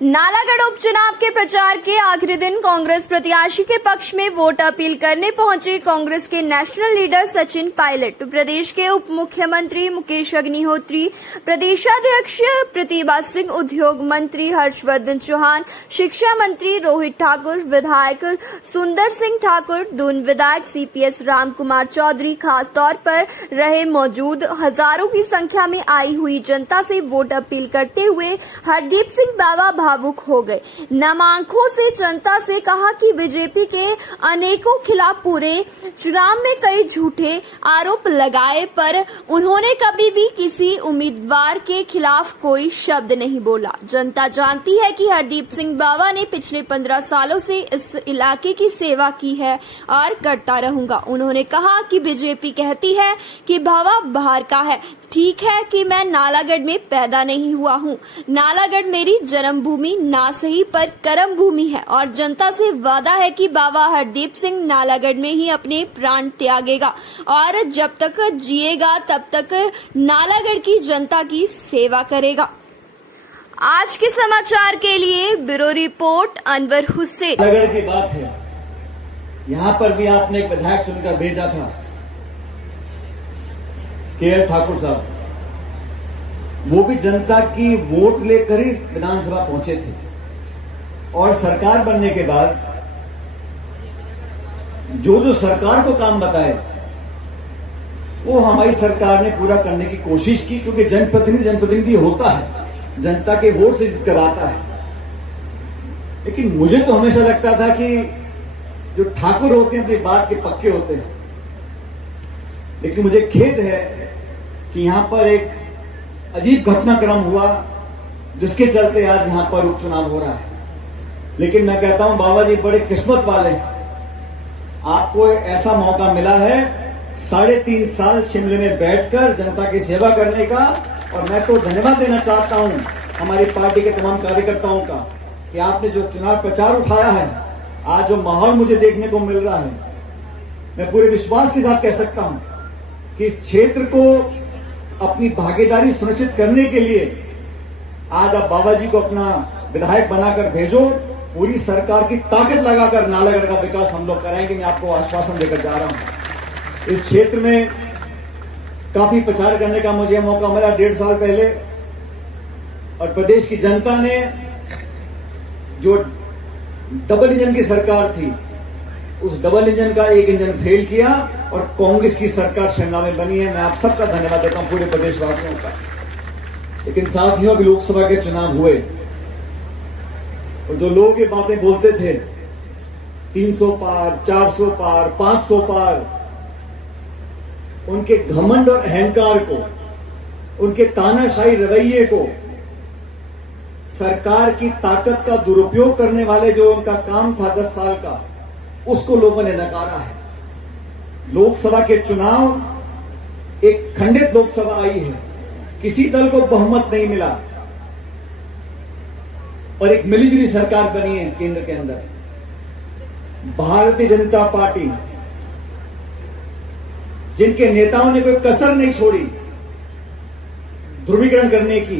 नालागढ़ उपचुनाव के प्रचार के आखिरी दिन कांग्रेस प्रत्याशी के पक्ष में वोट अपील करने पहुंचे कांग्रेस के नेशनल लीडर सचिन पायलट, प्रदेश के उप मुख्यमंत्री मुकेश अग्निहोत्री, प्रदेशाध्यक्ष प्रतिभा सिंह, उद्योग मंत्री हर्षवर्धन चौहान, शिक्षा मंत्री रोहित ठाकुर, विधायक सुंदर सिंह ठाकुर, दून विधायक सीपीएस राम कुमार चौधरी खास तौर पर रहे मौजूद। हजारों की संख्या में आई हुई जनता से वोट अपील करते हुए हरदीप सिंह बावा भावुक हो गए। नम आंखों से जनता से कहा कि बीजेपी के अनेकों खिलाफ पूरे चुनाव में कई झूठे आरोप लगाए, पर उन्होंने कभी भी किसी उम्मीदवार के खिलाफ कोई शब्द नहीं बोला। जनता जानती है कि हरदीप सिंह बावा ने पिछले 15 सालों से इस इलाके की सेवा की है और करता रहूंगा। उन्होंने कहा कि बीजेपी कहती है कि बावा बाहर का है। ठीक है कि मैं नालागढ़ में पैदा नहीं हुआ हूँ। नालागढ़ मेरी जन्मभूमि ना सही पर कर्म भूमि है और जनता से वादा है कि बाबा हरदीप सिंह नालागढ़ में ही अपने प्राण त्यागेगा और जब तक जिएगा तब तक नालागढ़ की जनता की सेवा करेगा। आज के समाचार के लिए ब्यूरो रिपोर्ट अनवर हुसैन। नालागढ़ की बात है, यहाँ पर भी आपने एक विधायक चुनकर भेजा था, के ठाकुर साहब। वो भी जनता की वोट लेकर ही विधानसभा पहुंचे थे और सरकार बनने के बाद जो सरकार को काम बताए वो हमारी सरकार ने पूरा करने की कोशिश की, क्योंकि जनप्रतिनिधि होता है, जनता के वोट से जीत कर आता है। लेकिन मुझे तो हमेशा लगता था कि जो ठाकुर होते हैं अपनी बात के पक्के होते हैं। लेकिन मुझे खेद है कि यहां पर एक अजीब घटनाक्रम हुआ जिसके चलते आज यहां पर उपचुनाव हो रहा है। लेकिन मैं कहता हूं बाबा जी बड़े किस्मत वाले हैं, आपको ऐसा मौका मिला है 3.5 साल शिमले में बैठकर जनता की सेवा करने का। और मैं तो धन्यवाद देना चाहता हूं हमारी पार्टी के तमाम कार्यकर्ताओं का कि आपने जो चुनाव प्रचार उठाया है, आज जो माहौल मुझे देखने को मिल रहा है, मैं पूरे विश्वास के साथ कह सकता हूं कि इस क्षेत्र को अपनी भागीदारी सुनिश्चित करने के लिए आज आप बाबा जी को अपना विधायक बनाकर भेजो। पूरी सरकार की ताकत लगाकर नालागढ़ का विकास हम लोग कराएंगे। मैं आपको आश्वासन देकर जा रहा हूं। इस क्षेत्र में काफी प्रचार करने का मुझे मौका मिला 1.5 साल पहले, और प्रदेश की जनता ने जो डबल इंजन की सरकार थी, उस डबल इंजन का एक इंजन फेल किया और कांग्रेस की सरकार शिमला में बनी है। मैं आप सबका धन्यवाद देता हूं, पूरे प्रदेशवासियों का। लेकिन साथियों, अभी लोकसभा के चुनाव हुए और जो लोग ये बातें बोलते थे 300 पार, 400 पार, 500 पार, उनके घमंड और अहंकार को, उनके तानाशाही रवैये को, सरकार की ताकत का दुरुपयोग करने वाले जो उनका काम था 10 साल का, उसको लोगों ने नकारा है। लोकसभा के चुनाव एक खंडित लोकसभा आई है, किसी दल को बहुमत नहीं मिला और एक मिलीजुली सरकार बनी है केंद्र के अंदर। भारतीय जनता पार्टी, जिनके नेताओं ने कोई कसर नहीं छोड़ी ध्रुवीकरण करने की,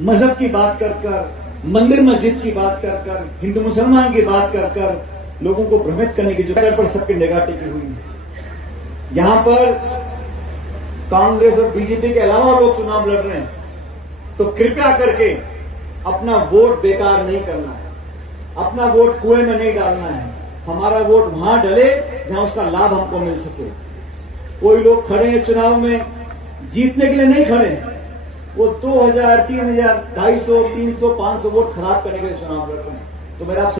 मजहब की बात कर, मंदिर मस्जिद की बात कर, हिंदू मुसलमान की बात कर लोगों को भ्रमित करने की जो पर सबकी निगाह टिकी हुई है। यहां पर कांग्रेस और बीजेपी के अलावा लोग चुनाव लड़ रहे हैं, तो कृपया करके अपना वोट बेकार नहीं करना है, अपना वोट कुएं में नहीं डालना है। हमारा वोट वहां डले जहां उसका लाभ हमको मिल सके। कोई लोग खड़े हैं चुनाव में जीतने के लिए नहीं खड़े हैं, वो 2000, 3000, 250, 300, 500 वोट खराब करने के लिए चुनाव लड़ रहे हैं। तो मेरा